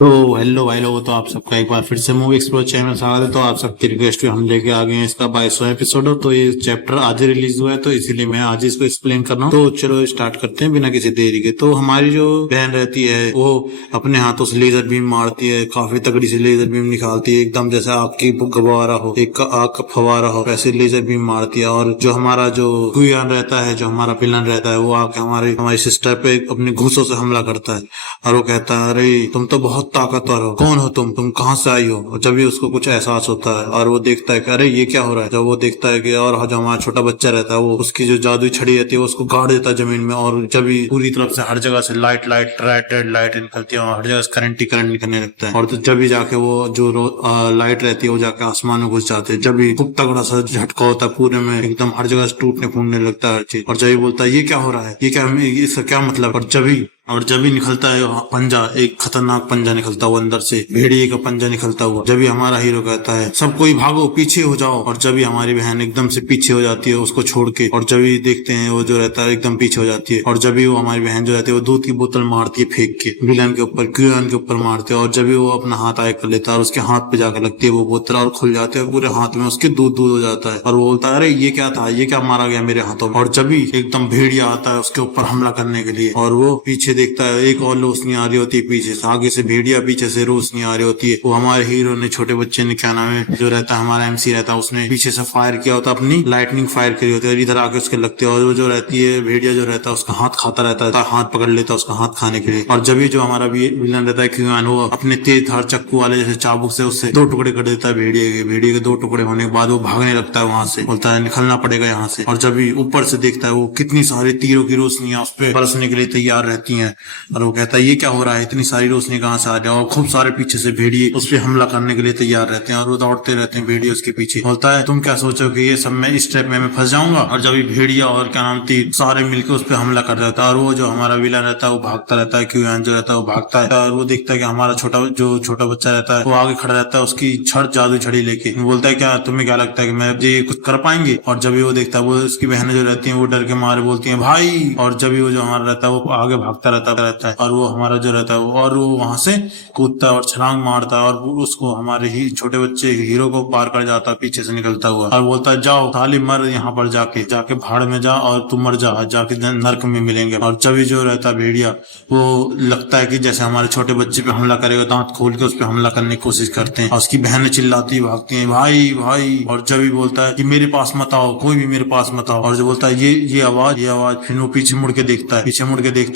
तो हेलो भाई लोगों, तो आप सबका एक बार फिर से मूवी एक्सप्लोर चैनल स्वागत है। तो आप सबकी रिक्वेस्ट पे हम लेके आ गए हैं इसका 22वां एपिसोड। तो ये चैप्टर आज ही रिलीज हुआ है, तो इसीलिए मैं आज इसको एक्सप्लेन कर रहा हूँ। तो चलो स्टार्ट करते हैं बिना किसी देरी के। तो हमारी जो बहन रहती है वो अपने हाथों से लेजर बीम मारती है, काफी तगड़ी से लेजर बीम निकालती है, एकदम जैसे आग की गवारा हो, एक आग का फवारा हो, वैसे लेजर बीम मारती है। और जो हमारा जो गुयान रहता है, जो हमारा विलन रहता है, वो आके हमारी हमारी सिस्टर पे अपने घूंसों से हमला करता है। और वो कहता है, अरे तुम तो बहुत ताकतवर हो, कौन हो तुम कहाँ से आई हो। और जब भी उसको कुछ एहसास होता है और वो देखता है कि अरे ये क्या हो रहा है, जब वो देखता है कि और जो हमारा छोटा बच्चा रहता है वो उसकी जो जादुई छड़ी रहती है वो उसको गाड़ देता है जमीन में। और जब भी पूरी तरफ से हर जगह से light light red red light निकलती है और हर जगह से करंट ही करंट निकलने लगता है। और तो जब भी जाके वो जो लाइट रहती है वो जाके आसमान में घुस जाते हैं। जब भी खूब तगड़ा सा झटका होता है, पूरे में एकदम हर जगह से टूटने फूटने लगता है हर चीज। और जब भी बोलता है ये क्या हो रहा है, ये क्या, इसका क्या मतलब। और जब भी निकलता है पंजा, एक खतरनाक पंजा निकलता हुआ अंदर से, भेड़िए का पंजा निकलता हुआ। जब भी हमारा हीरो कहता है सब कोई भागो, पीछे हो जाओ। और जब भी हमारी बहन एकदम से पीछे हो जाती है उसको छोड़ के, और जब भी देखते हैं वो जो रहता है एकदम पीछे हो जाती है। और जब भी वो हमारी बहन जो रहती है वो दूध की बोतल मारती है फेंक के विलन के ऊपर, क्यूआन के ऊपर मारते है। और जब भी वो अपना हाथ आगे कर लेता है और उसके हाथ पे जाकर लगती है वो बोतल और खुल जाते हैं, पूरे हाथ में उसके दूध दूध हो जाता है। और वो बोलता है अरे ये क्या था, ये क्या मारा गया मेरे हाथों में। और जब भी एकदम भेड़िया आता है उसके ऊपर हमला करने के लिए, और वो पीछे देखता है एक और रोशनी आ रही होती है पीछे से, आगे से भेड़िया, पीछे से रोशनी आ रही होती है। वो हमारे हीरो ने, छोटे बच्चे ने, क्या नाम है जो रहता है हमारा एमसी रहता है, उसने पीछे से फायर किया होता है, अपनी लाइटनिंग फायर करी होती है और इधर आके उसके लगते हैं। और वो जो रहती है भेड़िया जो रहता है उसका हाथ खाता रहता है, हाथ पकड़ लेता है उसका हाथ खाने के लिए। और जब भी जो हमारा विलन रहता है क्यूआन, वो अपने तेज धार चक्कू वाले जैसे चाबुक से उससे 2 टुकड़े कर देता है भेड़िए के 2 टुकड़े होने के बाद वो भागने लगता है वहां से, बोलता है निकलना पड़ेगा यहाँ से। और जब भी ऊपर से देखता है वो कितनी सारी तीरों की रोशनियां उस पर बरसने के लिए तैयार रहती हैं। और वो कहता है ये क्या हो रहा है, इतनी सारी रोशनी कहाँ से आ रही है। और खूब सारे पीछे से भेड़िए उस पर हमला करने के लिए तैयार रहते हैं और वो दौड़ते रहते हैं भेड़िए उसके पीछे। बोलता है तुम क्या सोचो कि ये सब मैं इस ट्रैप में फंस जाऊंगा। और जब भी भेड़िया और क्या नाम थी सारे मिलकर उस पर हमला कर देता है। और वो जो हमारा विलन रहता है वो भागता रहता है, क्यूआन जो रहता है वो भागता है। और वो देखता है कि हमारा छोटा बच्चा रहता है वो आगे खड़ा रहता है उसकी जादू छड़ी लेके। बोलता है क्या तुम्हें क्या लगता है कि मैं ये कुछ कर पाएंगे। और जब भी वो देखता है वो उसकी बहनें जो रहती है वो डर के मारे बोलती है भाई। और जब भी वो जो हमारा रहता है वो आगे भागता रहता है और वो हमारा जो रहता है और वो वहां से कूदता है और छलांग मारता है और उसको हमारे ही छोटे बच्चे हीरो को पार कर जाता है पीछे से निकलता हुआ। और बोलता है जाओ साली मर यहाँ पर जाके भाड़ में जा और तुम मर जा, जाके नर्क में मिलेंगे। और जब भी जो रहता है भेड़िया वो लगता है कि जैसे हमारे छोटे बच्चे पे हमला करेगा, दांत खोल के उस पर हमला करने की कोशिश करते हैं और उसकी बहनें चिल्लाती भागती हैं भाई भाई। और जब भी बोलता है कि मेरे पास मत आओ, कोई भी मेरे पास मत आओ। और जो बोलता है ये आवाज फिर वो पीछे मुड़ के देखता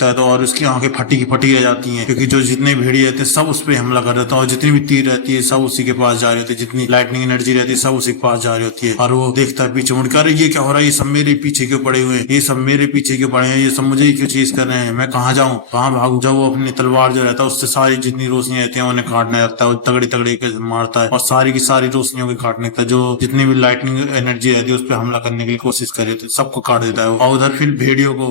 है तो और उसकी आंखें फटी की फटी रह जाती हैं, क्योंकि जो जितने भेड़िए रहते हैं सब उस पर हमला कर देता है और जितनी भी तीर रहती है सब उसी के पास जा रही होती है, जितनी लाइटनिंग एनर्जी रहती है सब उसी के पास जा रही होती है। और वो देखता है पीछे मुड़कर, अरे ये क्या हो रहा है, ये सब मेरे पीछे क्यों पड़े हुए हैं, ये सब मेरे पीछे क्यों पड़े हैं, ये सब मुझे ही क्यों चीज कर रहे हैं, मैं कहाँ जाऊँ कहाँ भागूं। जब वो अपनी तलवार जो रहता है उससे सारी जितनी रोशनियां रहती है उन्हें काटने लगता है, तगड़ी तगड़ी मारता है और सारी की सारी रोशनियों को काटने लगता है। जो जितनी भी लाइटनिंग एनर्जी रहती है उस पर हमला करने की कोशिश कर रहे थे सबको काट देता है। और उधर फिर भेड़ियों को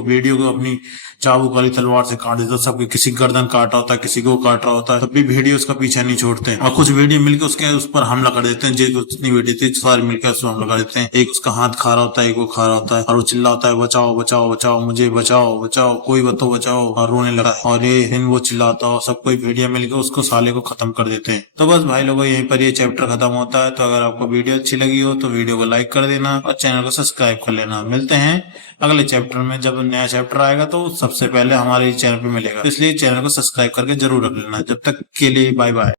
अपनी चाबुक वाली तलवार से काट देता है सबके, किसी गर्दन काटा होता है, किसी को काट रहा होता है, तब भी भेड़िए उसका पीछा नहीं छोड़ते। और कुछ भेड़िए मिलकर उसके उस पर हमला कर देते हैं, जितनी भेड़िए थी सारे मिलकर उस पर हमला कर देते हैं। एक उसका हाथ खा रहा होता है, एक वो खा रहा होता है और वो चिल्लाता है बचाओ बचाओ बचाओ मुझे, बचाओ बचाओ कोई बतो बचाओ, और रोने लगा है। और ये वो चिल्लाता है, सब कोई भेड़िया मिलकर उसको साले को खत्म कर देते हैं। तो बस भाई लोगों यहीं पर ये चैप्टर खत्म होता है। तो अगर आपको वीडियो अच्छी लगी हो तो वीडियो को लाइक कर देना और चैनल को सब्सक्राइब कर लेना। मिलते हैं अगले चैप्टर में, जब नया चैप्टर आएगा तो सबसे पहले हमारे चैनल पे मिलेगा, इसलिए चैनल को सब्सक्राइब करके जरूर रख लेना। जब तक के लिए बाय बाय।